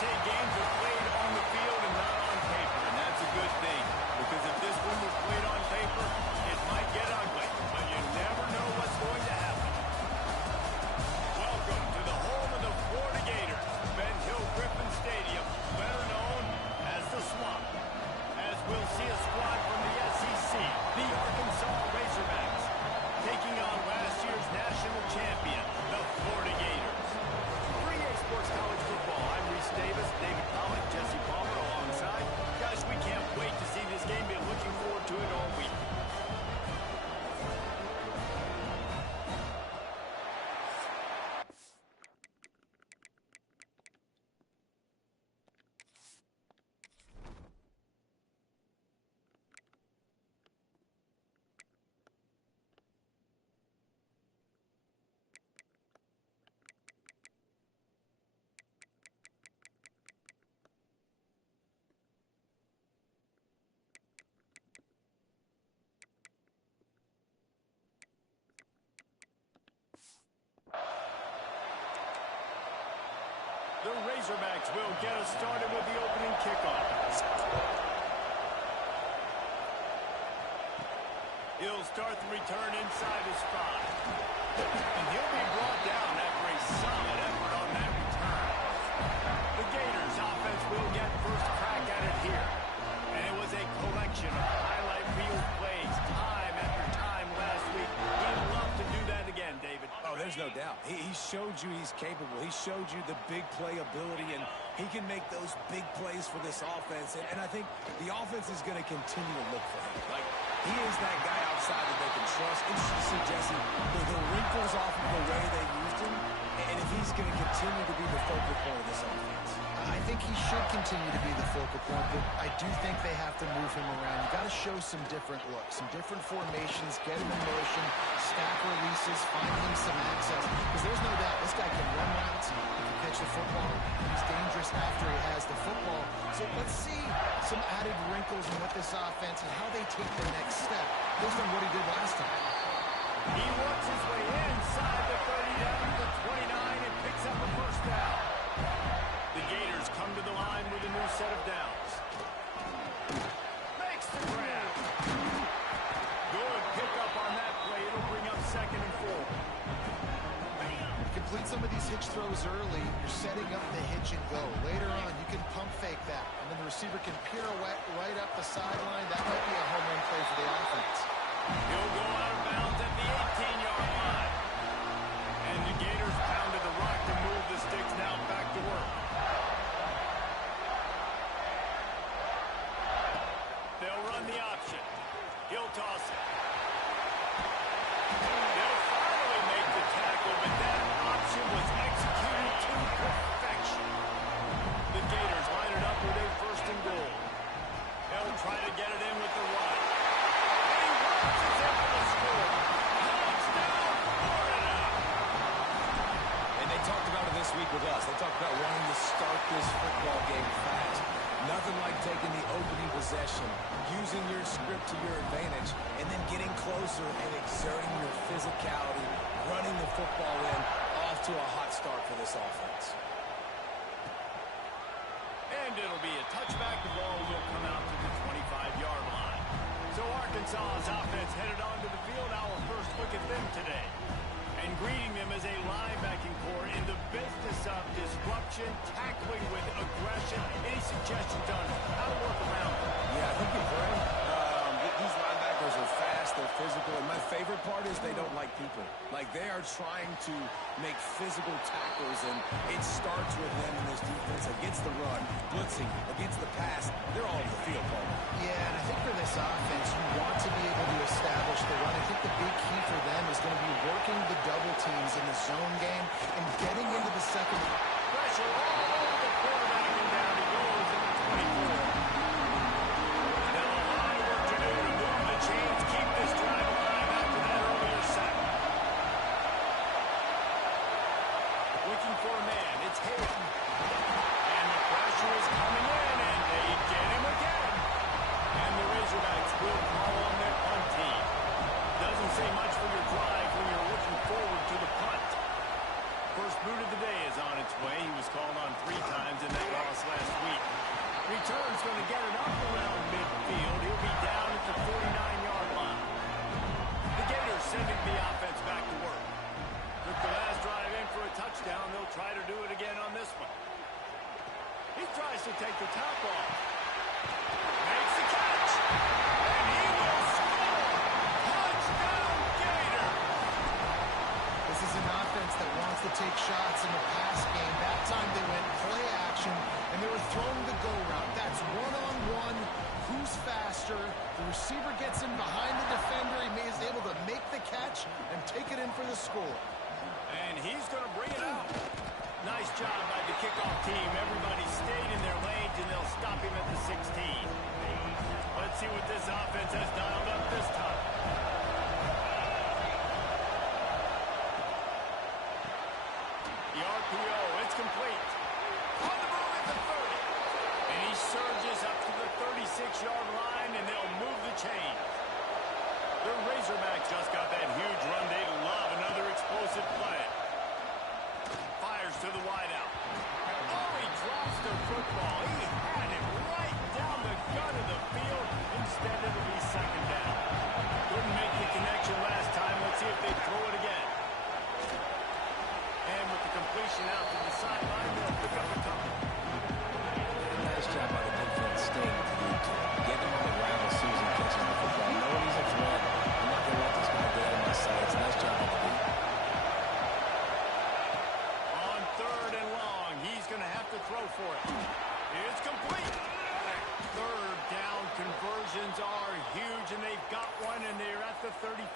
say games are played on the field and not on paper, and that's a good thing. Because if this one was played on paper, it might get ugly, but you never know what's going to happen. Welcome to the home of the Florida Gators, Ben Hill Griffin Stadium, better known as the Swamp. As we'll see a squad from the SEC, the Arkansas Razorbacks, taking on last year's national champion, the Florida Gators. 3A Sports College Football. I'm Reese Davis, David Pollock, Jesse Palmer alongside. Guys, we can't wait to see this game. Been looking forward to it all week. The Razorbacks will get us started with the opening kickoff. He'll start the return inside his 5. And he'll be brought down after a solid effort on that return. The Gators offense will get first crack at it here. And it was a collection of highlight reel plays time after time last week. He'd love to do that again, David. Oh, there's no doubt. He showed you he's capable. He showed you the big play ability, and he can make those big plays for this offense. And I think the offense is going to continue to look for him. Like, he is that guy outside that they can trust. Interesting to see, Jesse, the wrinkles off of the way they used him, and if he's going to continue to be the focal point of this offense. I think he should continue to be the focal point, but I do think they have to move him around. You got to show some different looks, some different formations, get him in motion, stack releases, find him some access. Because there's no doubt this guy can run routes, he can catch the football, he's dangerous after he has the football. So let's see some added wrinkles in what this offense and how they take the next step based on what he did last time. He works his way inside the 30 down to the 29 and picks up a first down. The Gators come to the line with a new set of downs. Makes the grab. Good pickup on that play. It'll bring up 2nd and 4. Complete some of these hitch throws early. You're setting up the hitch and go. Later on, you can pump fake that. And then the receiver can pirouette right up the sideline. That might be a home run play for the offense. He'll go out of bounds at the 18-yard line. And the Gators pounded the rock to move the sticks now back to work. They'll run the option. He'll toss it. They'll finally make the tackle, but that option was executed to perfection. The Gators line it up with a 1st and goal. They'll try to get it in with the run. And he launches it for the score. Touchdown, Florida! And they talked about it this week with us. They talked about wanting to start this football game fast. Nothing like taking the opening possession, using your script to your advantage, and then getting closer and exerting your physicality, running the football in, off to a hot start for this offense. And it'll be a touchback. The ball will come out to the 25-yard line. So Arkansas's offense headed onto the field. Our first look at them today. And greeting them as a linebacking core in the business of disruption, tackling with aggression. Any suggestions on how to work around them? Yeah, I think you're right. These linebackers are fast, they're physical, and my favorite part is they don't like people. Like, they are trying to make physical tackles, and it starts with them in this defense against the run, blitzing, against the pass. They're all in the field, Paul. Yeah, and I think for this offense, you want to be able to establish the run. I think the big key for them is going to be working the double teams in the zone game and getting into the second. Pressure all over the quarterback, and down he goes in the 24. Now a lot of work to do to move the chains, keep this drive alive after that earlier sack. Looking for a man, it's Hayden. And the pressure is coming in, and they get him again. And the Razorbacks will call on their punt team. Doesn't say much for your drive when you're looking forward to the punt. First boot of the day is on its way. He was called on 3 times. he's going to get it up around midfield. He'll be down at the 49-yard line. The Gators sending the offense back to work. Took the last drive in for a touchdown. They'll try to do it again on this one. He tries to take the top off. Makes the catch. And he will score. Touchdown, Gator. This is an offense that wants to take shots in the pass game. That time they went play action, and they were throwing the go route. That's one-on-one. Who's faster? The receiver gets in behind the defender. He is able to make the catch and take it in for the score. And he's going to bring it out. Nice job by the kickoff team. Everybody stayed in their lanes, and they'll stop him at the 16. Let's see what this offense has dialed up this time. The RPO, it's complete. On the move at the 30. And he surges up to the 36-yard line, and they'll move the chain. The Razorbacks just got that huge run. They love another explosive play. Fires to the wideout. Oh, he drops the football. He had it right down the gut of the field. Instead, it'll be second down. Couldn't make the connection last time. Let's see if they throw it again. And with the completion out to the sideline, they'll pick up a couple. Nice job by the defense staying with the lead. Get him on the ground as soon as he catches the football. Knowing he's a threat, I'm not going to let this guy get out of my sights. Nice job by the lead. On third and long, he's going to have to throw for it. It's complete. Third down conversions are huge, and they've got one, and they're at the 35.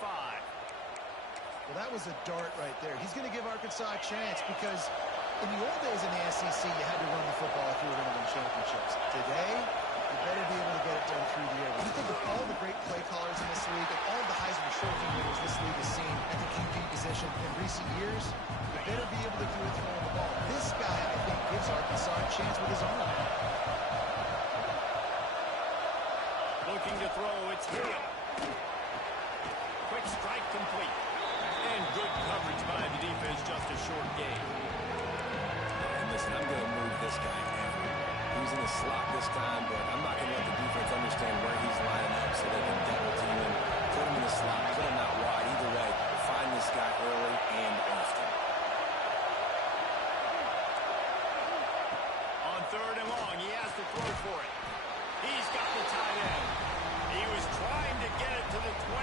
Well, that was a dart right there. He's going to give Arkansas a chance because in the old days in the SEC, you had to run the football if you were going to win championships. Today, you better be able to get it done through the air. When you think of all the great play callers in this league and all the Heisman Trophy winners this league has seen at the QB position in recent years, you better be able to do it throwing the ball. This guy, I think, gives Arkansas a chance with his arm. Looking to throw, it's Hill. Quick strike complete. And good coverage by the defense, just a short gain. And listen, I'm going to move this guy now. He was in the slot this time, but I'm not going to let the defense understand where he's lining up so they can double team him, put him in the slot, put him out wide. Either way, find this guy early and often. On third and long, he has to throw for it. He's got the tight end. He was trying to get it to the 25,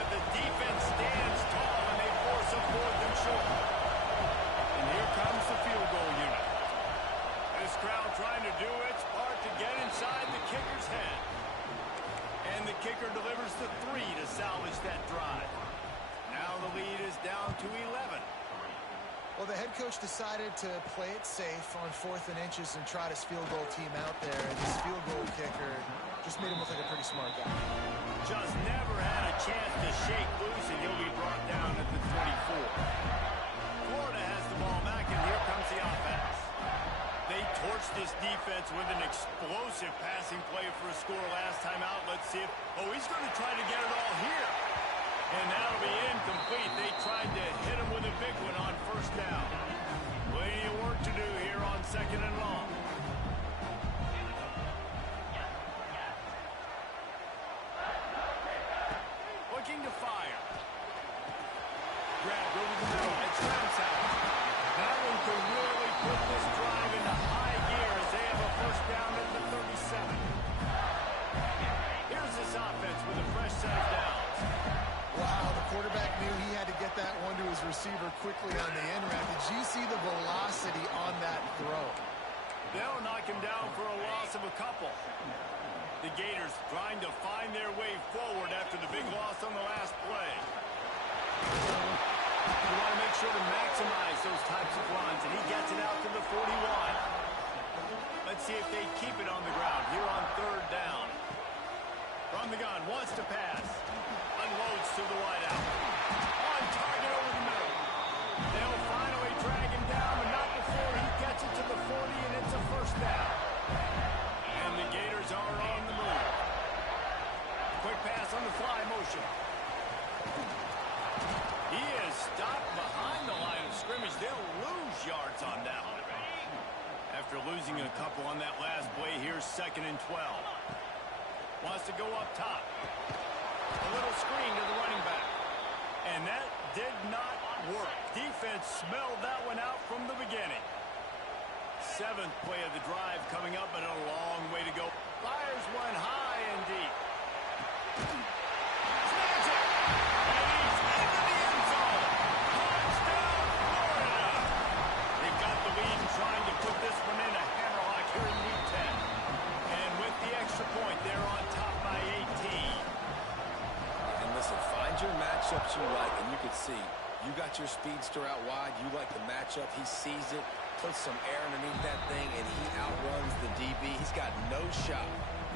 but the defense stands tall, and they force a fourth and short. And here comes the field goal unit. This crowd trying to do its part to get inside the kicker's head. And the kicker delivers the 3 to salvage that drive. Now the lead is down to 11. Well, the head coach decided to play it safe on 4th and inches and try his field goal team out there. And this field goal kicker just made him look like a pretty smart guy. Just never had a chance to shake loose, and he'll be brought down at the 24. Florida has the ball back, and here comes the offense. They torched this defense with an explosive passing play for a score last time out. Let's see if... Oh, he's going to try to get it all here. And that'll be incomplete. They tried to hit him with a big one on first down. Plenty of work to do here on second and long. Looking to fire. Grabbed over the middle. It's Ramsey. That one could really put this drive into high gear as they have a first down at the 37. Here's this offense with a fresh set of downs. Wow, the quarterback knew he had to get that one to his receiver quickly on the end route. Did you see the velocity on that throw? They'll knock him down for a loss of a couple. The Gators trying to find their way forward after the big loss on the last play. You want to make sure to maximize those types of runs, and he gets it out to the 41. Let's see if they keep it on the ground here on third down. From the gun, wants to pass. Unloads to the wideout. On target over the middle. They'll finally drag him down, but not before he gets it to the 40, and it's a first down. And the Gators are on the move. Quick pass on the fly motion. He is stopped behind the line of scrimmage. They'll lose yards on that one. After after losing a couple on that last play here, 2nd and 12. Wants to go up top. A little screen to the running back. And that did not work. Defense smelled that one out from the beginning. 7th play of the drive coming up, but a long way to go. Fires one high and deep. Snags it. And he's into the end zone. Touchdown, Florida. They've got the lead and trying to put this one in a hammerlock here in Week 10. And with the extra point, they're on top by 18. And listen, find your matchups you like, and you can see you got your speedster out wide. You like the matchup. He sees it, puts some air underneath that thing, and he outruns the DB. He's got no shot.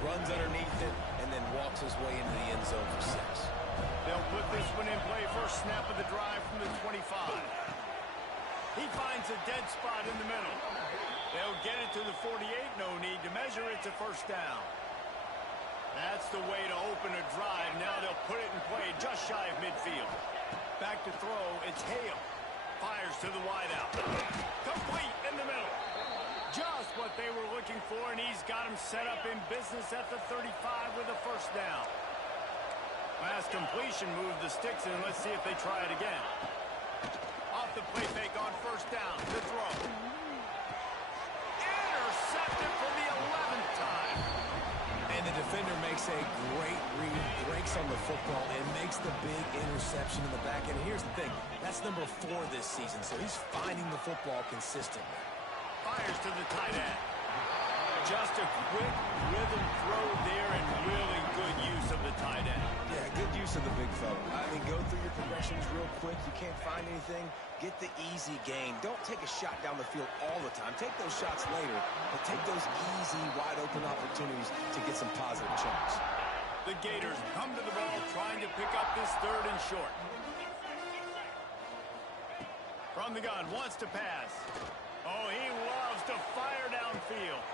Runs underneath it, and then walks his way into the end zone for 6. They'll put this one in play. First snap of the drive from the 25. He finds a dead spot in the middle. They'll get it to the 48. No need to measure. It's a first down. That's the way to open a drive. Now they'll put it in play just shy of midfield. Back to throw. It's Hale. Fires to the wideout. Complete in the middle. Just what they were looking for, and he's got him set up in business at the 35 with a first down. Last completion moved the sticks in. Let's see if they try it again. Off the play fake on first down. The throw. Intercepted for the 11th time. And the defender makes a great read, breaks on the football, and makes the big interception in the back. And here's the thing, that's number 4 this season, so he's finding the football consistently. Fires to the tight end. Just a quick rhythm throw there and really good use of the tight end. Yeah, good use of the big fella. I mean, go through your progressions real quick. You can't find anything, get the easy gain. Don't take a shot down the field all the time. Take those shots later, but take those easy, wide-open opportunities to get some positive chunks. The Gators come to the ball trying to pick up this 3rd and short. From the gun, wants to pass. Oh, he loves to fire downfield.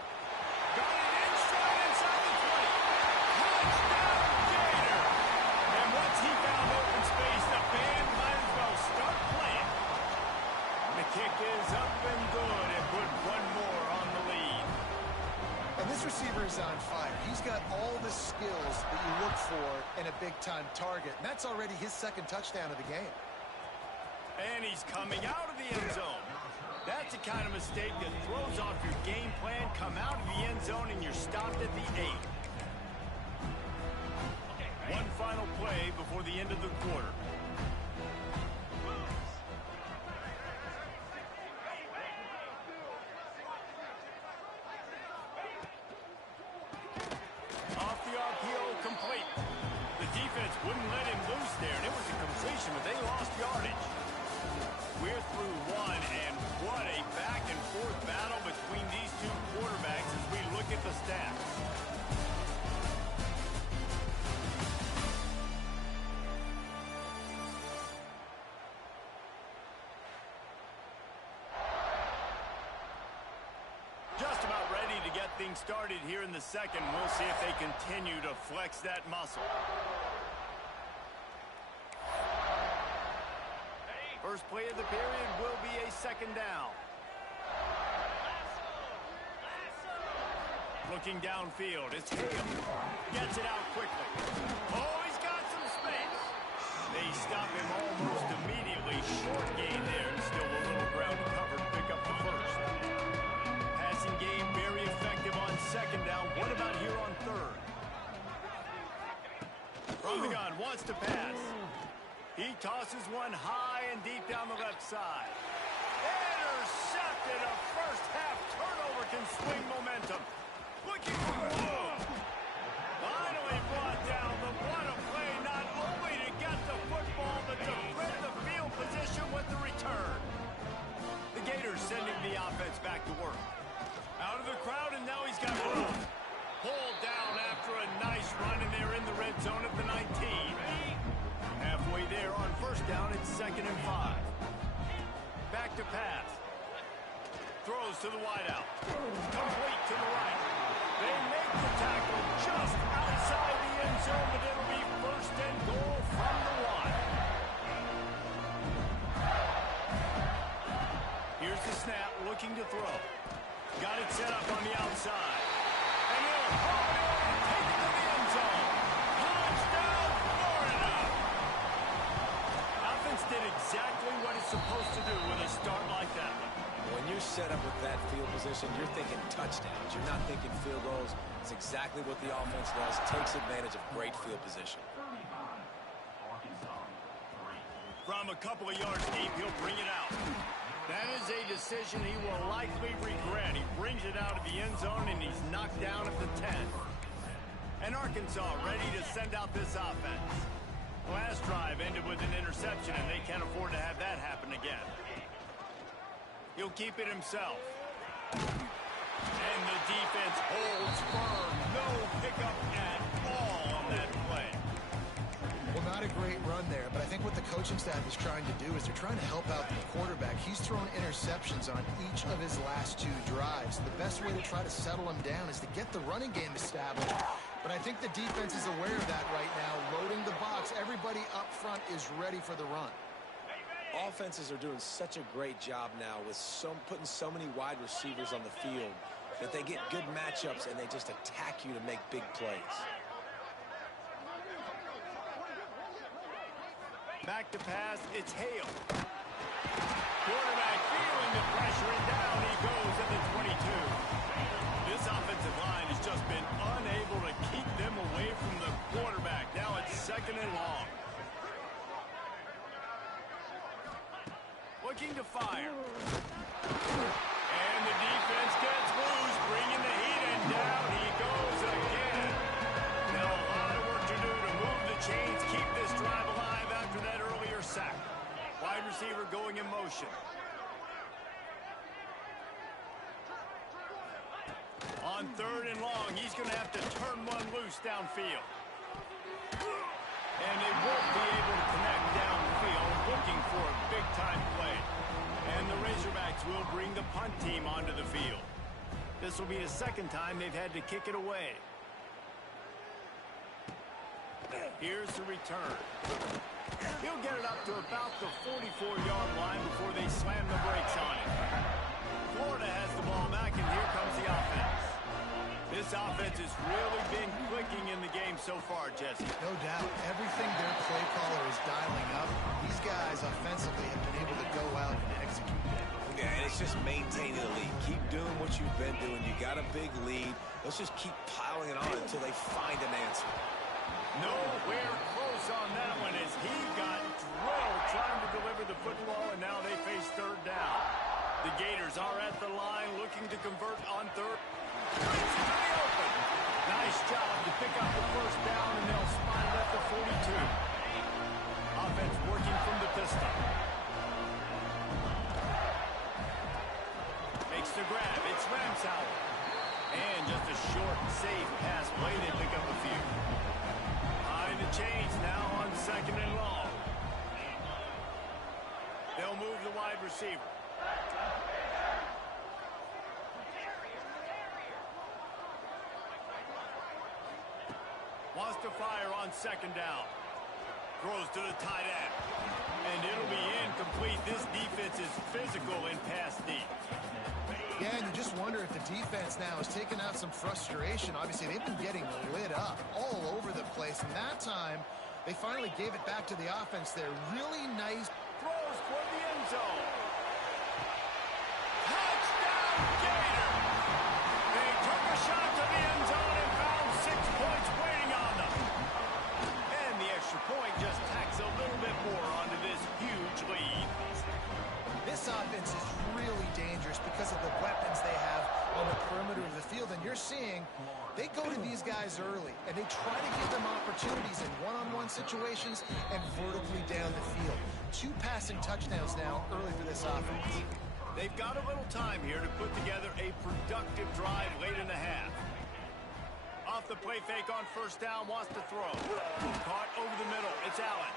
Got it in stride inside the 20. Touchdown, Gator! And once he found open space, the band might as well start playing. The kick is up and good and put one more on the lead. And this receiver is on fire. He's got all the skills that you look for in a big-time target. And that's already his 2nd touchdown of the game. And he's coming out of the end zone. That's the kind of mistake that throws off your game plan. Come out of the end zone and you're stopped at the 8. One final play before the end of the quarter. Off the RPO, complete. The defense wouldn't let him loose there, and it was a completion, but they lost yardage. We're through one, and what a back-and-forth battle between these two quarterbacks as we look at the stats. Just about ready to get things started here in the 2nd. We'll see if they continue to flex that muscle. First play of the period will be a 2nd down. Looking downfield, it's Hale. Gets it out quickly. Oh, he's got some space. They stop him almost immediately. Short gain there, and still a little ground to cover to pick up the first. Passing game very effective on 2nd down. What about here on 3rd? From the gun, wants to pass. He tosses one high and deep down the left side. Intercepted. A first-half turnover can swing momentum. Looking for room. Finally brought down. The what a play, not only to get the football, but to flip the field position with the return. The Gators sending the offense back to work. Out of the crowd, and now he's got room. Pulled down after a nice run, and they're in the red zone at the 19. Halfway there on first down, it's 2nd and 5. Back to pass. Throws to the wideout. Complete to the right. They make the tackle just outside the end zone, but it'll be 1st and goal from the 1. Here's the snap, looking to throw. Got it set up on the outside. And he'll haul it in and take it to the end zone. Touchdown, Florida! Offense did exactly what it's supposed to do with a start like that one. When you're set up with that field position, you're thinking touchdowns. You're not thinking field goals. It's exactly what the offense does. Takes advantage of great field position. From a couple of yards deep, he'll bring it out. That is a decision he will likely regret. He brings it out of the end zone, and he's knocked down at the 10. And Arkansas ready to send out this offense. Last drive ended with an interception, and they can't afford to have that happen again. He'll keep it himself. And the defense holds firm. No pickup at all on that play. Well, not a great run there, but I think what the coaching staff is trying to do is they're trying to help out the quarterback. He's thrown interceptions on each of his last 2 drives. The best way to try to settle him down is to get the running game established. But I think the defense is aware of that right now, loading the box. Everybody up front is ready for the run. Offenses are doing such a great job now with putting so many wide receivers on the field that they get good matchups and they just attack you to make big plays. Back to pass, it's Hale. Quarterback feeling the pressure, and down he goes at the 22. This offensive line has just been unable to keep them away from the quarterback. Now it's 2nd and long. Looking to fire. And the defense gets loose, bringing the heat, and down he goes again. Now a lot of work to do to move the chains, keep this drive alive after that earlier sack. Wide receiver going in motion. On 3rd and long, he's going to have to turn one loose downfield. And they won't be able to connect downfield, looking for a big-time play. And the Razorbacks will bring the punt team onto the field. This will be the 2nd time they've had to kick it away. Here's the return. He'll get it up to about the 44-yard line before they slam the brakes on it. Florida has the ball back, and here comes the offense. This offense has really been clicking in the game so far, Jesse. No doubt. Everything their play caller is dialing up, these guys offensively have been able to go out and execute that. Yeah, and it's just maintaining the lead. Keep doing what you've been doing. You got a big lead. Let's just keep piling it on until they find an answer. Nowhere close on that one as he got drilled trying to deliver the football, and now they face 3rd down. The Gators are at the line looking to convert on 3rd. Brings it to the open. Nice job to pick up the 1st down, and they'll spot it at the 42. Offense working from the pistol. Makes the grab. It's Ramsauer. And just a short, safe pass play. They pick up a few. High the chains now on 2nd and long. They'll move the wide receiver. Wants to fire on 2nd down. Throws to the tight end. And it'll be incomplete. This defense is physical in pass deep. Yeah, and you just wonder if the defense now has taken out some frustration. Obviously, they've been getting lit up all over the place. And that time, they finally gave it back to the offense there. Really nice. Throws toward the end zone. Touchdown, Gator! They took a shot to the end zone and found 6 points waiting on them. And the extra point just tacks a little bit more onto this huge lead. This offense is really dangerous because of the weapons they have on the perimeter of the field. And you're seeing they go to these guys early, and they try to give them opportunities in one-on-one situations and vertically down the field. 2 passing touchdowns now early for this offense. They've got a little time here to put together a productive drive late in the half. Off the play fake on 1st down, wants to throw. Caught over the middle. It's Allen.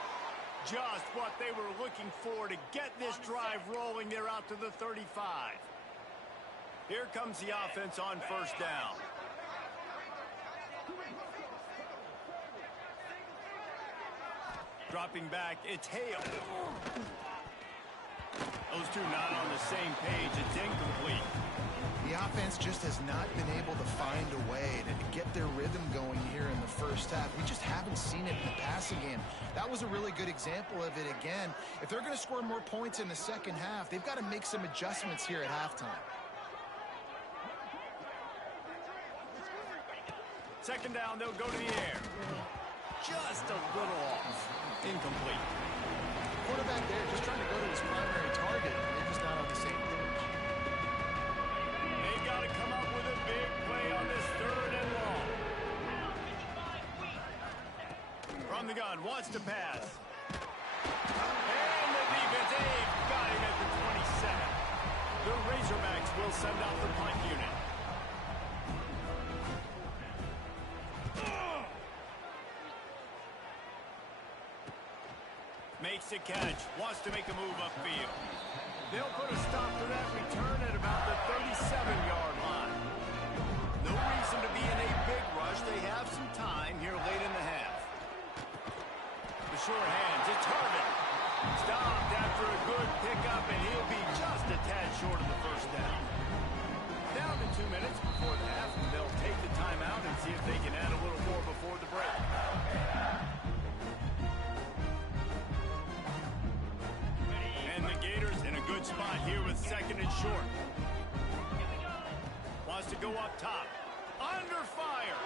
Just what they were looking for to get this drive rolling. They're out to the 35. Here comes the offense on 1st down. Dropping back, it's Hale. Those two not on the same page. It's incomplete. The offense just has not been able to find a way to get their rhythm going here in the first half. We just haven't seen it in the passing game. That was a really good example of it again. If they're going to score more points in the second half, they've got to make some adjustments here at halftime. Second down, they'll go to the air. Just a little off. Incomplete. Quarterback there just trying to go to his primary target. They're just not on the same page. They've got to come up with a big play on this third and long. From the gun, wants to pass. And the defense, they've got him at the 27. The Razorbacks will send out the punt unit. Makes the catch, wants to make a move upfield. They'll put a stop to that return at about the 37-yard line. No reason to be in a big rush. They have some time here late in the half. The short hands, it's Harvin. Stopped after a good pickup, and he'll be just a tad short of the first down. Down to 2 minutes before the half, and they'll take the timeout and see if they can add a little more before the break. Good spot here with second and short. Wants to go up top. Under fire.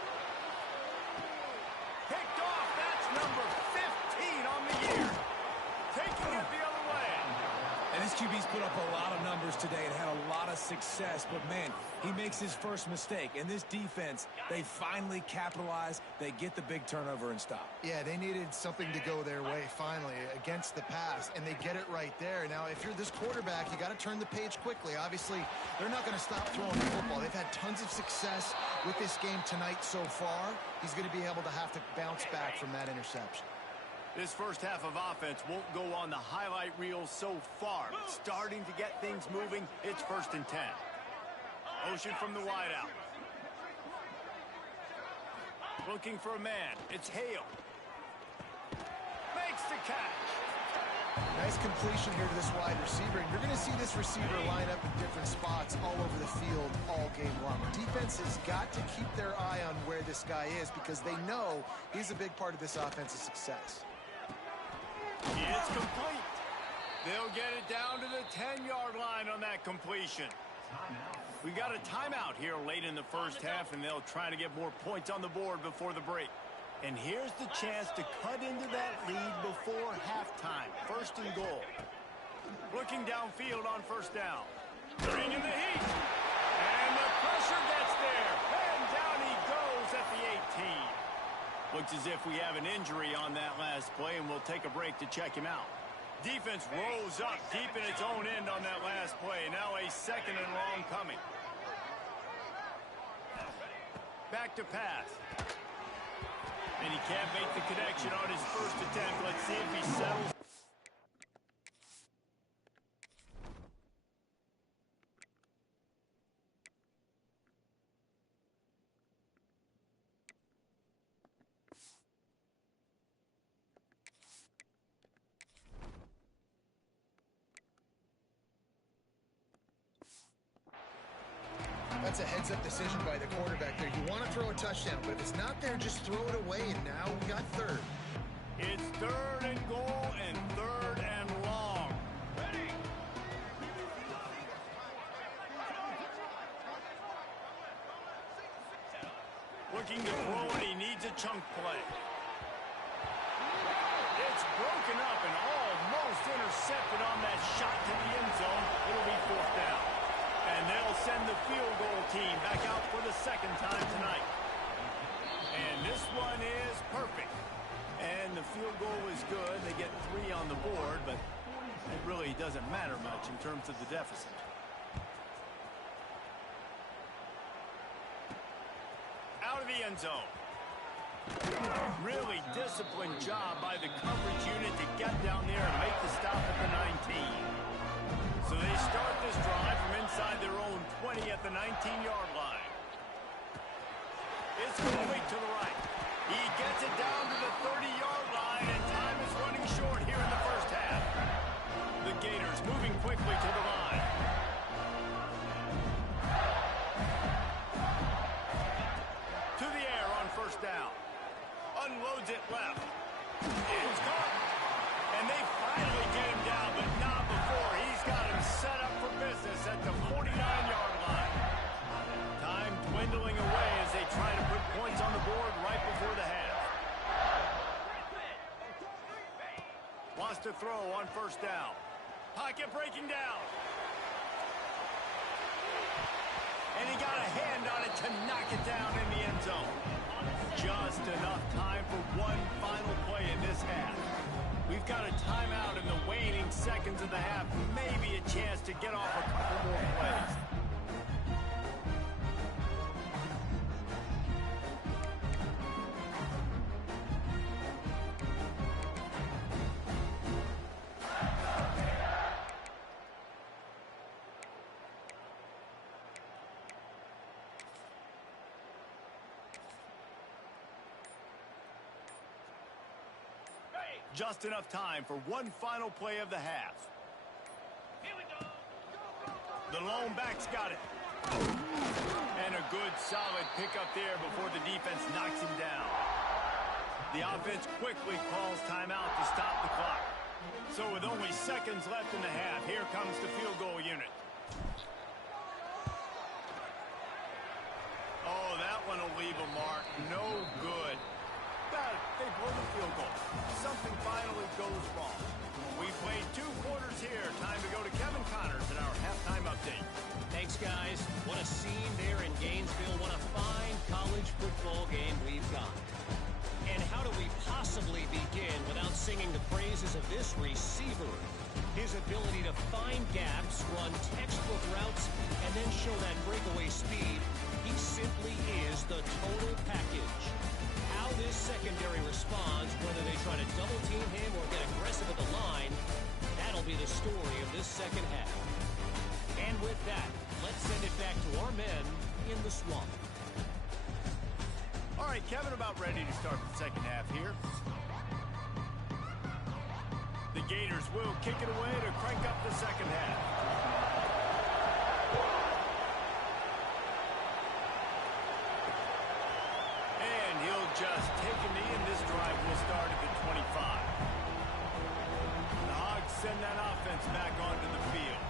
Picked off. That's number 15 on the year. Taking it the other way. And this QB's put up a lot of numbers today and had a lot of success, but man, he makes his first mistake. And this defense, they finally capitalize. They get the big turnover and stop. Yeah, they needed something to go their way finally against the pass, and they get it right there. Now, if you're this quarterback, you got to turn the page quickly. Obviously, they're not going to stop throwing the football. They've had tons of success with this game tonight so far. He's going to be able to have to bounce back from that interception. This first half of offense won't go on the highlight reel so far. But starting to get things moving, it's 1st and 10. Motion from the wideout. Looking for a man. It's Hale. Makes the catch. Nice completion here to this wide receiver. And you're going to see this receiver line up in different spots all over the field all game long. The defense has got to keep their eye on where this guy is because they know he's a big part of this offense's success. It's complete. They'll get it down to the 10-yard line on that completion. We got a timeout here late in the first half, and they'll try to get more points on the board before the break. And here's the chance to cut into that lead before halftime. 1st and goal. Looking downfield on 1st down. Bringing the heat. And the pressure gets there. And down he goes at the 18. Looks as if we have an injury on that last play, and we'll take a break to check him out. Defense rose up deep in its own end on that last play. Now a 2nd and long coming. Back to pass. And he can't make the connection on his first attempt. Let's see if he settles. That's a heads-up decision by the quarterback there. You want to throw a touchdown, but if it's not there, just throw it away, and now we got 3rd. It's 3rd and goal and 3rd and long. Ready. Looking to throw, and he needs a chunk play. It's broken up and almost intercepted on that shot to the end zone. It'll be 4th down. And they'll send the field goal team back out for the 2nd time tonight. And this one is perfect. And the field goal is good. They get 3 on the board, but it really doesn't matter much in terms of the deficit. Out of the end zone. Really disciplined job by the coverage unit to get down there and make the stop at the 19. So they start this drive from inside their own 20 at the 19-yard line. It's complete to the right. He gets it down to the 30-yard line, and time is running short here in the first half. The Gators moving quickly to the line. dwindling away as they try to put points on the board right before the half. Wants to throw on first down. Pocket breaking down. And he got a hand on it to knock it down in the end zone. Just enough time for one final play in this half. We've got a timeout in the waning seconds of the half. Maybe a chance to get off a couple more plays. Just enough time for one final play of the half. Here we go. The lone back's got it. And a good, solid pickup there before the defense knocks him down. The offense quickly calls timeout to stop the clock. So with only seconds left in the half, here comes the field goal unit. Oh, that one will leave a mark. No good. They blow the field goal. Something finally goes wrong. We played 2 quarters here. Time to go to Kevin Connors in our halftime update. Thanks, guys. What a scene there in Gainesville. What a fine college football game we've got. And how do we possibly begin without singing the praises of this receiver? His ability to find gaps, run textbook routes, and then show that breakaway speed. He simply is the total package. How this secondary responds, whether they try to double team him or get aggressive at the line, that'll be the story of this second half. And with that, let's send it back to our men in the swamp. All right, Kevin, about ready to start the second half here. The Gators will kick it away to crank up the second half. Just take a knee, and this drive will start at the 25. The Hogs send that offense back onto the field.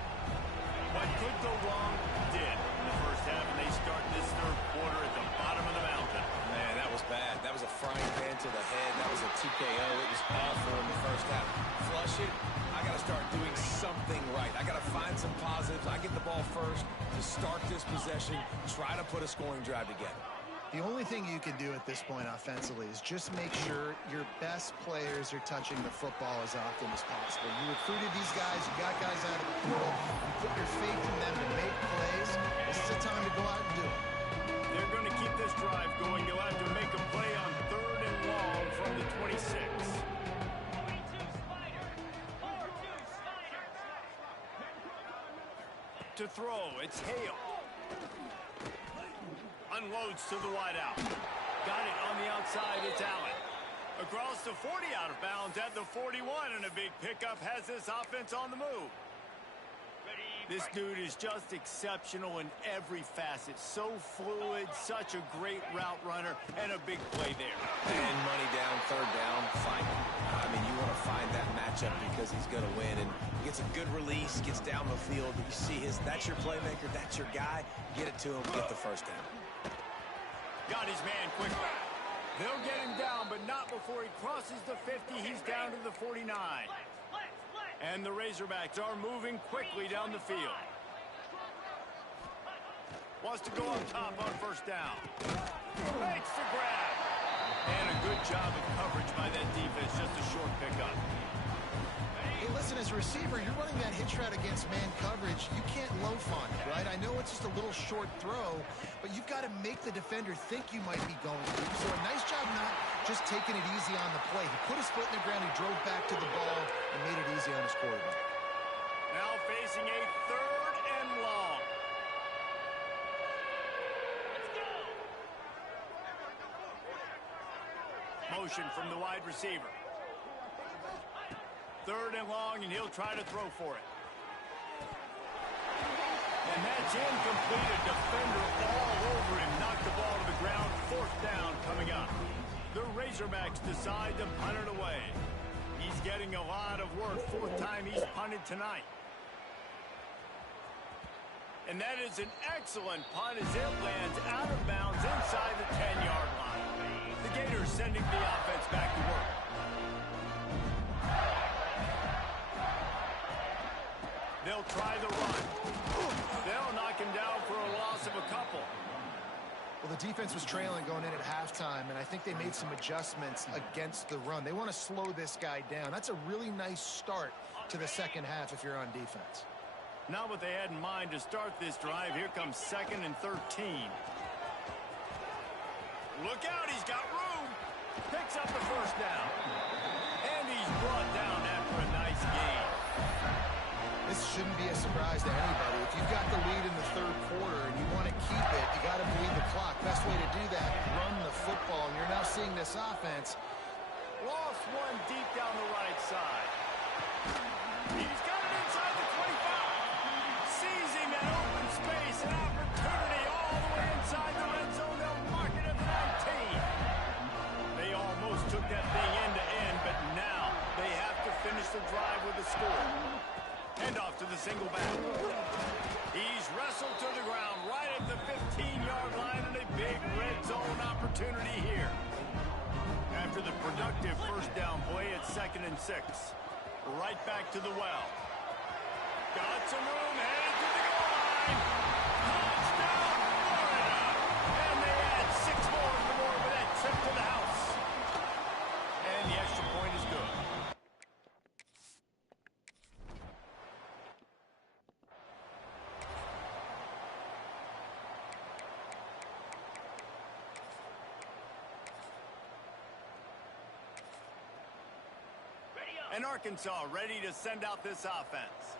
What could go wrong did in the first half, and they start this third quarter at the bottom of the mountain. Man, that was bad. That was a frying pan to the head. That was a TKO. It was awful in the first half. Flush it. I got to start doing something right. I got to find some positives. I get the ball first to start this possession, try to put a scoring drive together. The only thing you can do at this point offensively is just make sure your best players are touching the football as often as possible. You recruited these guys, you got guys out of the portal, you put your faith in them to make plays. This is the time to go out and do it. They're going to keep this drive going. You'll have to make a play on 3rd and long from the 26. To throw, it's Hale. Unloads to the wideout. Got it on the outside, it's Allen. Across the 40, out of bounds at the 41, and a big pickup has this offense on the move. This dude is just exceptional in every facet. So fluid, such a great route runner, and a big play there. And money down, 3rd down, find him. I mean, you want to find that matchup because he's going to win, and gets a good release, gets down the field. You see that's your playmaker, that's your guy. Get it to him, get the first down. Got his man quickly. They'll get him down, but not before he crosses the 50. He's down to the 49. And the Razorbacks are moving quickly down the field. Wants to go up top on first down. Makes the grab. And a good job of coverage by that defense. Just a short pickup. Hey, listen, as a receiver, you're running that hitch route against man coverage. You can't loaf on it, right? I know it's just a little short throw, but you've got to make the defender think you might be going to. So a nice job not just taking it easy on the play. He put his foot in the ground, he drove back to the ball, and made it easy on his quarterback. Now facing a 3rd and long. Motion from the wide receiver. 3rd and long, and he'll try to throw for it. And that's incomplete. A defender all over him. Knocked the ball to the ground. 4th down coming up. The Razorbacks decide to punt it away. He's getting a lot of work. 4th time he's punted tonight. And that is an excellent punt as it lands out of bounds. Well, the defense was trailing going in at halftime, and I think they made some adjustments against the run. They want to slow this guy down. That's a really nice start to the second half if you're on defense. Not what they had in mind to start this drive. Here comes 2nd and 13. Look out, he's got room. Picks up the first down. And he's brought down after a nice gain. This shouldn't be a surprise to anybody. If you've got the lead in the third quarter and you want to keep it, you got to bleed the clock. Best way to do that, run the football. And you're now seeing this offense. Lost one deep down the right side. He's got it inside the 25. Seizing that open space, an opportunity all the way inside the red zone. They'll mark it at the 19. They almost took that thing end to end, but now they have to finish the drive with a score. Handoff to the single back. He's wrestled to the ground right at the 15-yard line, and a big red zone opportunity here. After the productive first down play, it's 2nd and 6. Right back to the well. Got some room, headed to the goal line. Touchdown, Florida! And they add 6 more with that trip to the house. And the extra point is good. And Arkansas ready to send out this offense.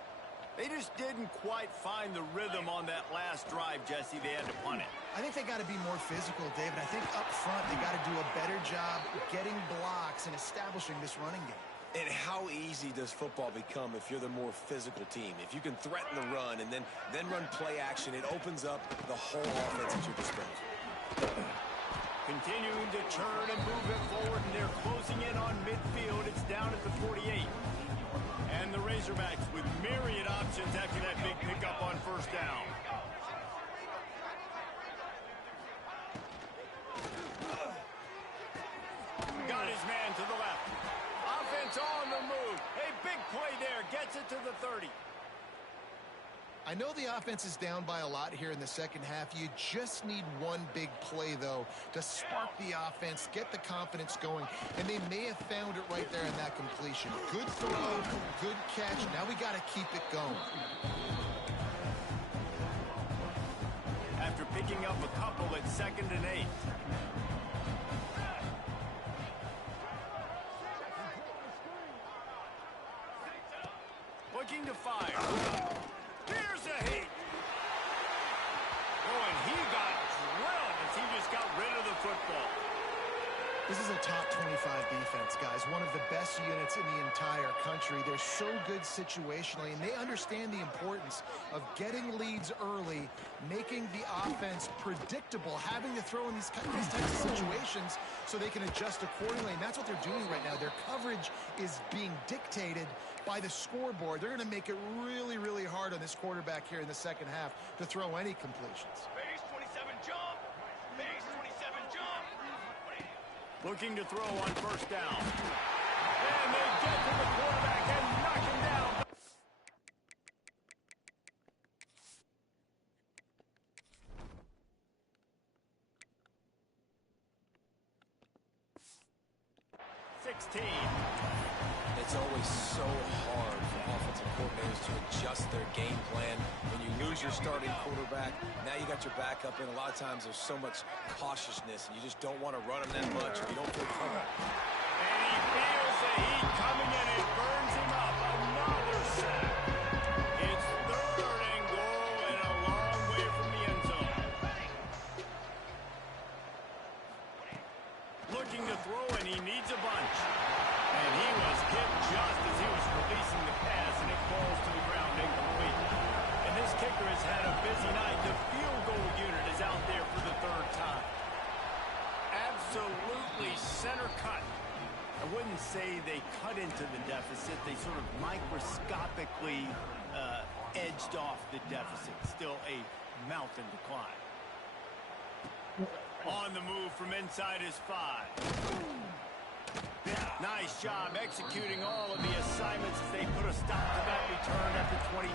They just didn't quite find the rhythm on that last drive, Jesse. They had to punt it. I think they got to be more physical, David. I think up front they got to do a better job getting blocks and establishing this running game. And how easy does football become if you're the more physical team? If you can threaten the run and then run play action, it opens up the whole offense at your disposal. Continuing to turn and move it forward, and they're closing in on midfield. It's down at the 48. And the Razorbacks with myriad options after that big pickup on first down. Got his man to the left. Offense on the move. A big play there. Gets it to the 30. I know the offense is down by a lot here in the second half. You just need one big play, though, to spark the offense, get the confidence going, and they may have found it right there in that completion. Good throw, good catch. Now we got to keep it going. After picking up a couple at 2nd and 8. Looking to fire. Here's a heat. Oh, and he got drilled as he just got rid of the football. This is a top 25 defense, guys. One of the best units in the entire country. They're so good situationally, and they understand the importance of getting leads early, making the offense predictable, having to throw in these types of situations so they can adjust accordingly. And that's what they're doing right now. Their coverage is being dictated by the scoreboard. They're going to make it really, really hard on this quarterback here in the second half to throw any completions. Base 27 jump. Base 27 jump. Looking to throw on first down. And they get to the quarterback and knock him down. It's always so hard for offensive coordinators to adjust their game plan. When you lose your starting quarterback, now you got your backup in. A lot of times there's so much cautiousness, and you just don't want to run them that much if you don't feel comfortable. And he feels the heat coming in. It burns him up. Another sack. It's 3rd and goal and a long way from the end zone. Looking to throw, and he needs a bunch. And he was hit just as he was releasing the pass, and it falls to the ground incomplete. And this kicker has had a busy night. The field goal unit is out there for the 3rd time. Absolutely center cut. I wouldn't say they cut into the deficit. They sort of microscopically edged off the deficit. Still a mountain to climb. On the move from inside his 5. Nice job executing all of the assignments as they put a stop to that return at the 22.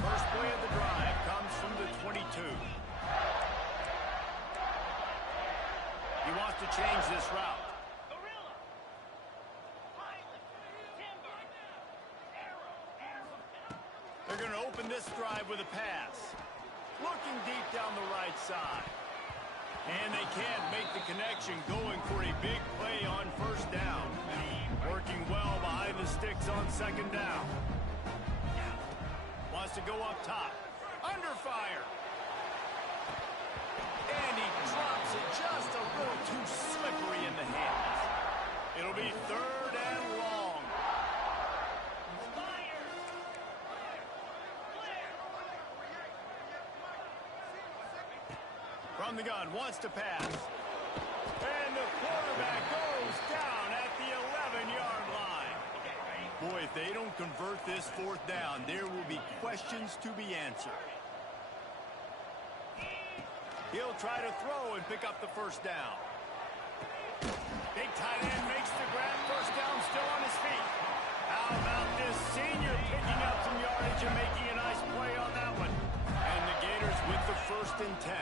First play of the drive comes from the 22. He wants to change this route. They're going to open this drive with a pass. Looking deep down the right side. And they can't make the connection, going for a big play on first down. Working well behind the sticks on second down. Wants to go up top. Under fire. And he drops it just a little too slippery in the hands. It'll be third and long. From the gun, wants to pass. And the quarterback goes down at the 11-yard line. Boy, if they don't convert this fourth down, there will be questions to be answered. He'll try to throw and pick up the first down. Big tight end makes the grab. First down, still on his feet. How about this senior picking up some yardage and making a nice play on that one? And the Gators with the 1st and 10.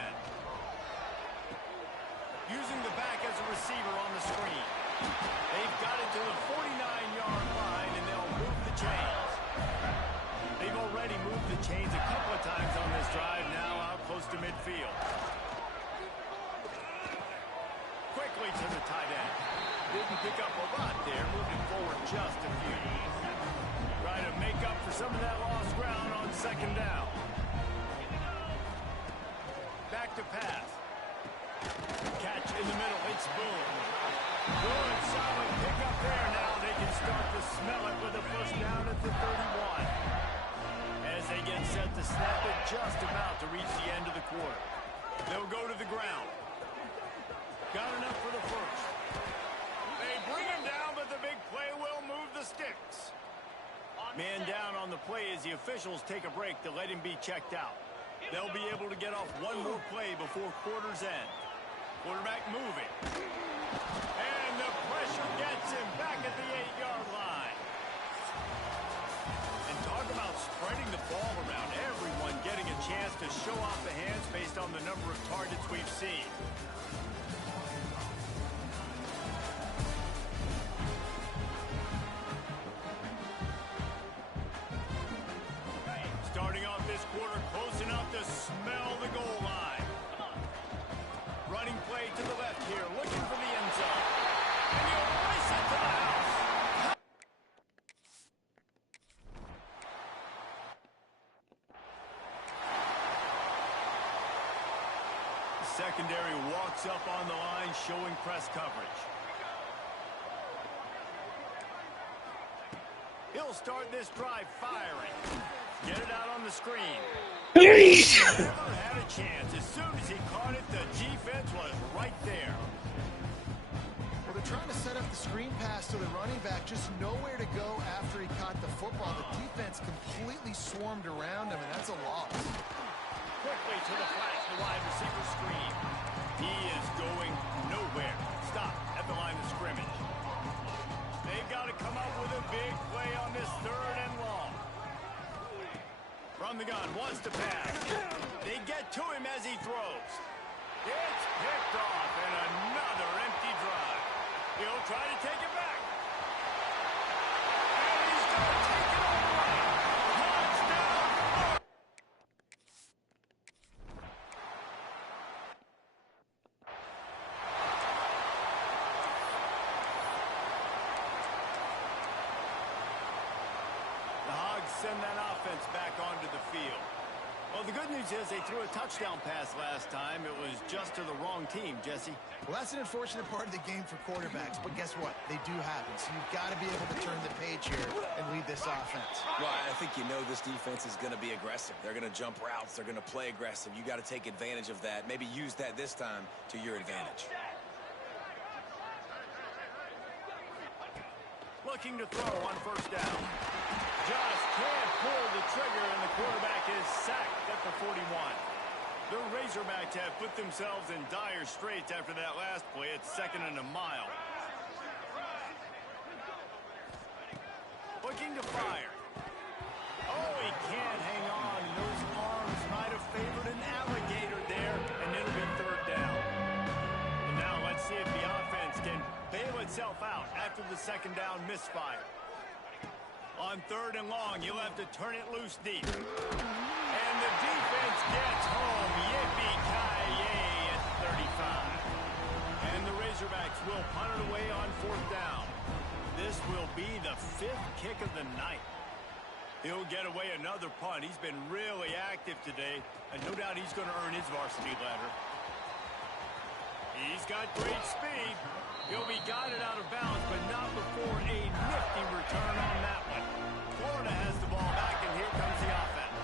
Using the back as a receiver on the screen. They've got it to the 49-yard line, and they'll move the chains. They've already moved the chains a couple of times on this drive, now out close to midfield. Quickly to the tight end. Didn't pick up a lot there, moving forward just a few. Try to make up for some of that lost ground on second down. Back to pass. Catch in the middle, it's Boone. Good, solid pick up there. Now they can start to smell it with a first down at the 31. As they get set to snap it, just about to reach the end of the quarter. They'll go to the ground. Got enough for the first. They bring him down, but the big play will move the sticks. Man down on the play as the officials take a break to let him be checked out. They'll be able to get off one more play before quarter's end. Quarterback moving. And the pressure gets him back at the 8-yard line. And talk about spreading the ball around. Everyone getting a chance to show off the hands based on the number of targets we've seen. Starting off this quarter close enough to smell the goal line. Running play to the left here, looking for the end zone. And he'll race it to the house. The secondary walks up on the line, showing press coverage. He'll start this drive firing. Get it out on the screen. Never had a chance. As soon as he caught it, the defense was right there. Well, they're trying to set up the screen pass to the running back. Just nowhere to go after he caught the football. The defense completely swarmed around him, and that's a loss. Quickly to the flat, the wide receiver screen. He is going nowhere. Stop at the line of scrimmage. They've got to come up with a big play on this third and long. From the gun, wants to pass. They get to him as he throws. It's picked off, and another empty drive. He'll try to take it back. And he's going to take it all the way. Touchdown! The Hogs send that offense back onto the field. Well, the good news is they threw a touchdown pass last time. It was just to the wrong team, Jesse. Well, that's an unfortunate part of the game for quarterbacks, but guess what? They do happen, so you've got to be able to turn the page here and lead this offense. Well, I think you know this defense is going to be aggressive. They're going to jump routes. They're going to play aggressive. You got to take advantage of that. Maybe use that this time to your advantage. Looking to throw on first down. Just can't pull the trigger, and the quarterback is sacked at the 41. The Razorbacks have put themselves in dire straits after that last play. It's 2nd and a mile. Looking to fire. Oh, he can't hang on. Those arms might have favored an alligator there, and it'll be third down. And now let's see if himself out after the second down misfire. On third and long, he'll have to turn it loose deep. And the defense gets home. Yippee-ki-yay at the 35. And the Razorbacks will punt it away on fourth down. This will be the 5th kick of the night. He'll get away another punt. He's been really active today, and no doubt he's going to earn his varsity letter. He's got great speed. He'll be guided out of bounds, but not before a nifty return on that one. Florida has the ball back, and here comes the offense.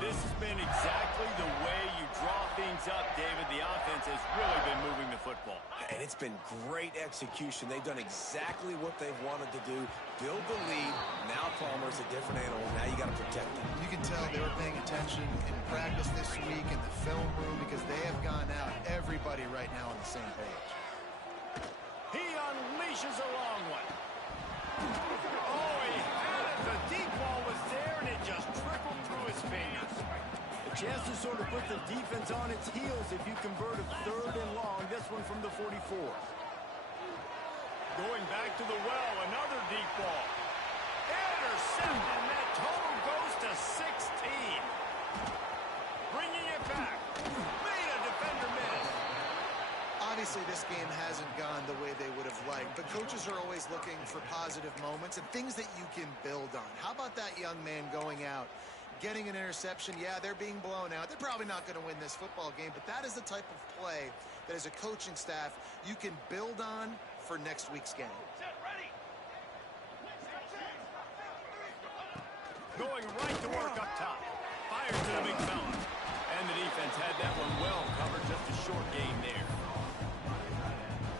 This has been exactly the way you draw things up, David. The offense has really been moving the football. And it's been great execution. They've done exactly what they've wanted to do. Build the lead. Now Palmer's a different animal. Now you got to protect him. You can tell they were paying attention in practice this week in the film room because they have gone out, everybody right now on the same page. He unleashes a long one. Oh, he had it. The deep ball was there, and it just trickled through his fingers. A chance to sort of put the defense on its heels if you convert a third and long. This one from the 44. Going back to the well, another deep ball. Intercepted, and that total goes to 16. Bringing it back. Made a defender miss. Obviously, this game hasn't gone the way they would have liked, but coaches are always looking for positive moments and things that you can build on. How about that young man going out, getting an interception? Yeah, they're being blown out. They're probably not going to win this football game, but that is the type of play that as a coaching staff you can build on for next week's game. Going right to work up top. Fires to the big fella. And the defense had that one well covered. Just a short game there.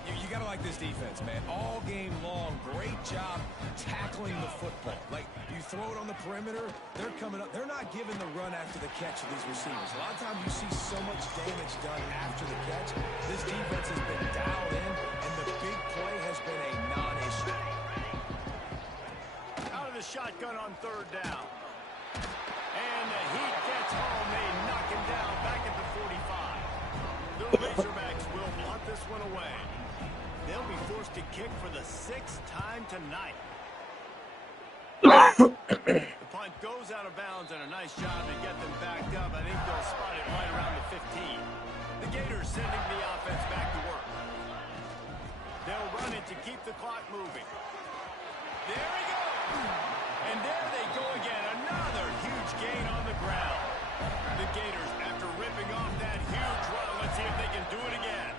You got to like this defense, man. All game long, great job tackling the football. Like, you throw it on the perimeter, they're coming up. They're not giving the run after the catch of these receivers. A lot of times you see so much damage done after the catch. This defense has been dialed in, and the big play has been a non-issue. Out of the shotgun on third down. And the Heat gets home. They knock him down back at the 45. The Razorbacks will punt this one away. They'll be forced to kick for the 6th time tonight. The punt goes out of bounds, and a nice job to get them backed up. I think they'll spot it right around the 15. The Gators sending the offense back to work. They'll run it to keep the clock moving. There he goes. And there they go again. Another huge gain on the ground. The Gators, after ripping off that huge run, let's see if they can do it again.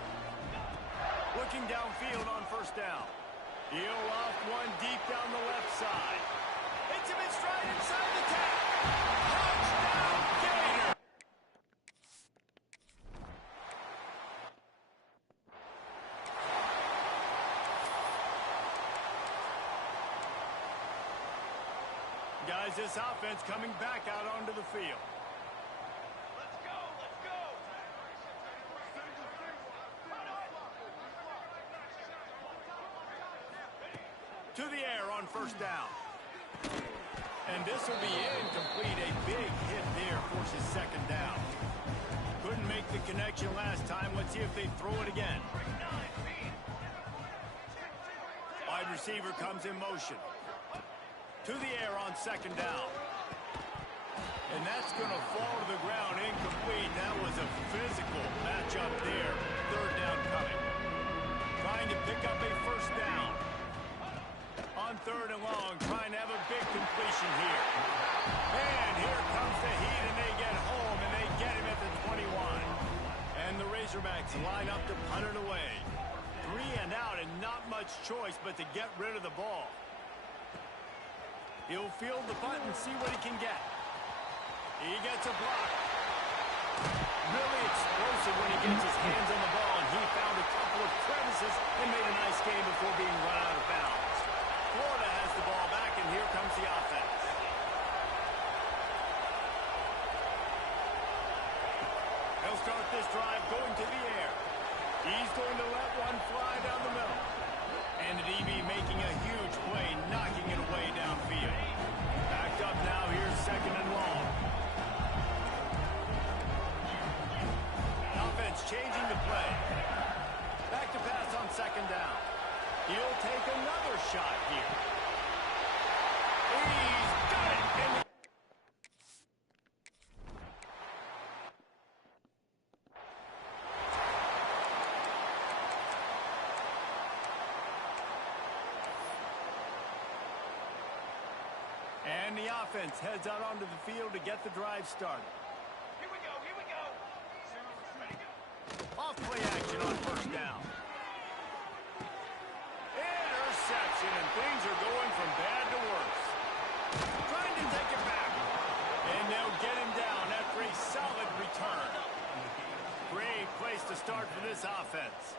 Looking downfield on first down. He'll loft one deep down the left side. Hits him in stride inside the 10. Touchdown, Gator! Guys, this offense coming back out onto the field. To the air on first down. And this will be incomplete. A big hit there forces second down. Couldn't make the connection last time. Let's see if they throw it again. Wide receiver comes in motion. To the air on second down. And that's going to fall to the ground incomplete. That was a physical matchup there. Third down coming. Trying to pick up a first down. On third and long, trying to have a big completion here. And here comes the Heat, and they get home, and they get him at the 21. And the Razorbacks line up to punt it away. 3 and out, and not much choice but to get rid of the ball. He'll field the punt and see what he can get. He gets a block. Really explosive when he gets his hands on the ball, and he found a couple of crevices and made a nice game before being run out of bounds. Florida has the ball back, and here comes the offense. He'll start this drive going to the air. He's going to let one fly down the middle. And the DB making a huge play, knocking it away downfield. Backed up now, here's second and long. Offense changing the play. Back to pass on second down. He'll take another shot here. He's got it. And the offense heads out onto the field to get the drive started. Here we go, here we go. Ready, go. Off play action on first down. Interception, and things are going from bad to worse. Trying to take it back. And they'll get him down after a solid return. Great place to start for this offense.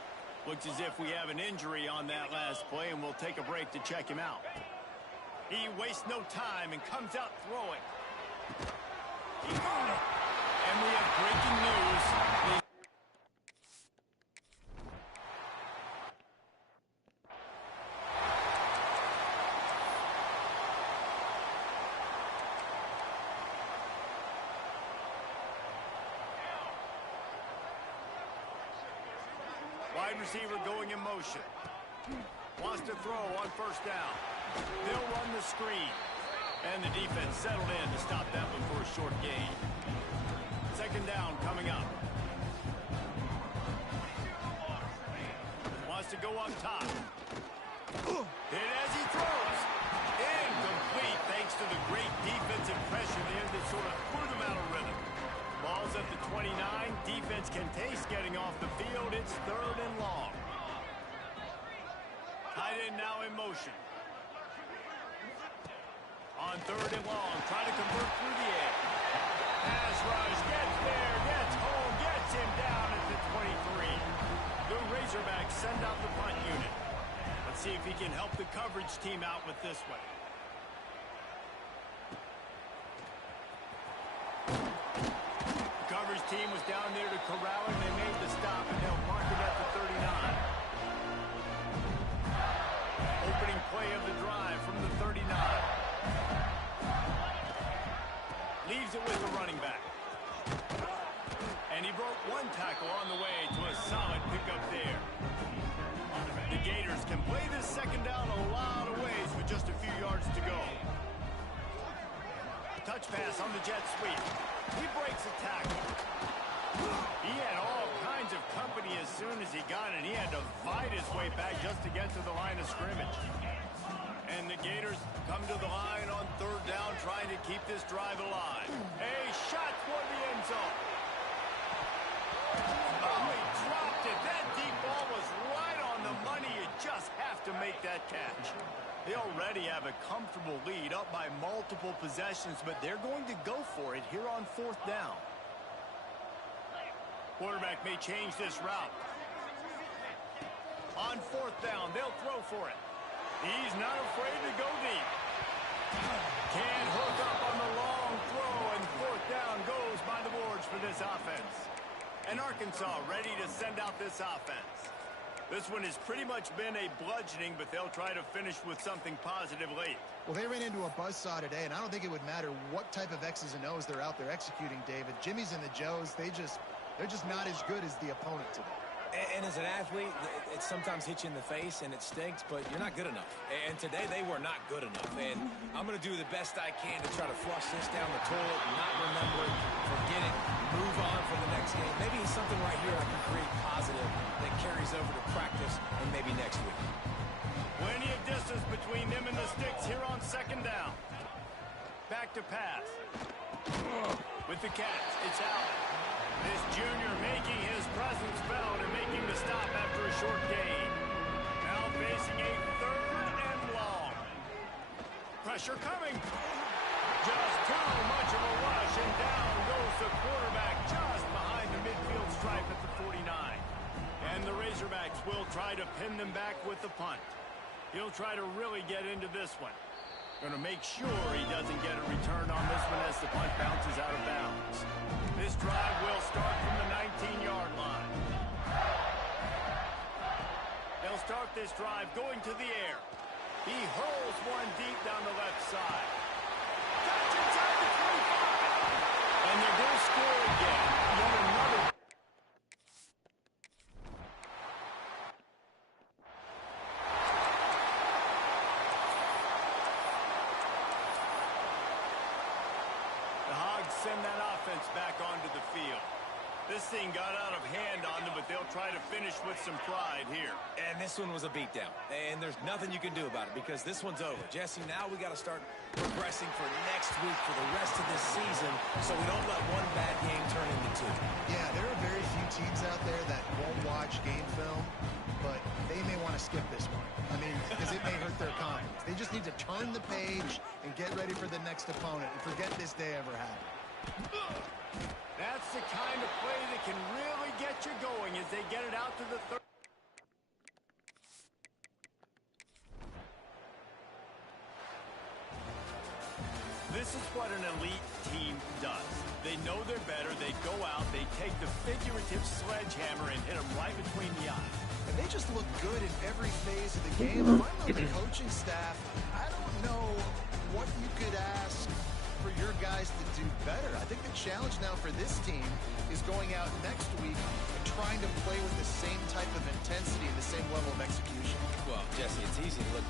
Looks as if we have an injury on that last play, and we'll take a break to check him out. He wastes no time and comes out throwing. He got it. And we have breaking news. Wide receiver going in motion. Wants to throw on first down. They'll run the screen. And the defense settled in to stop that one for a short gain. Second down coming up. Wants to go up top. And as he throws, incomplete thanks to the great defensive pressure there that sort of threw them out of rhythm. Ball's at the 29. Defense can taste getting off the field. It's third and long. Tight end now in motion. On third and long, trying to convert through the air. Pass rush, gets there, gets home, gets him down at the 23. The Razorbacks send out the punt unit. Let's see if he can help the coverage team out with this one. The coverage team was down there to corral him. They made the stop, and they'll mark it at the 39. Opening play of the drive from the 39. Leaves it with the running back. And he broke one tackle on the way to a solid pickup there. The Gators can play this second down a lot of ways with just a few yards to go. Touch pass on the jet sweep. He breaks a tackle. He had all kinds of company as soon as he got it. He had to fight his way back just to get to the line of scrimmage. And the Gators come to the line on third down, trying to keep this drive alive. A shot toward the end zone. Oh, he dropped it. That deep ball was right on the money. You just have to make that catch. They already have a comfortable lead, up by multiple possessions, but they're going to go for it here on fourth down. Quarterback may change this route. On fourth down, they'll throw for it. He's not afraid to go deep. Can't hook up on the long throw, and fourth down goes by the boards for this offense. And Arkansas ready to send out this offense. This one has pretty much been a bludgeoning, but they'll try to finish with something positive late. Well, they ran into a buzzsaw today, and I don't think it would matter what type of X's and O's they're out there executing, David. Jimmy's and the Joes, they're just not as good as the opponent today. And as an athlete, it sometimes hits you in the face and it stinks, but you're not good enough. And today they were not good enough. And I'm going to do the best I can to try to flush this down the toilet, not remember it, forget it, move on for the next game. Maybe something right here I can create positive that carries over to practice and maybe next week. Plenty of distance between them and the sticks here on second down. Back to pass. With the catch, it's Allen. This junior making his presence felt and making the stop after a short gain. Now facing a third and long. Pressure coming. Just too much of a rush, and down goes the quarterback just behind the midfield stripe at the 49. And the Razorbacks will try to pin them back with the punt. He'll try to really get into this one. Going to make sure he doesn't get a return on this one as the punt bounces out of bounds. This drive will start from the 19-yard line. They'll start this drive going to the air. He hurls one deep down the left side. Touch inside the 25. And they're going to score again. Yet another. send that offense back onto the field. This thing got out of hand on them, but they'll try to finish with some pride here. And this one was a beatdown. And there's nothing you can do about it because this one's over. Jesse, now we got to start progressing for next week for the rest of this season so we don't let one bad game turn into two. Yeah, there are very few teams out there that won't watch game film, but they may want to skip this one. I mean, because it may hurt their confidence. They just need to turn the page and get ready for the next opponent and forget this day ever happened. That's the kind of play that can really get you going as they get it out to the third. This is what an elite team does. They know they're better. They go out, they take the figurative sledgehammer and hit them right between the eyes. And they just look good in every phase of the game. If I'm on the coaching staff, I don't know what you could ask for your guys to do better. I think the challenge now for this team is going out next week and trying to play with the same type of intensity and the same level of execution. Well, Jesse, it's easy to look.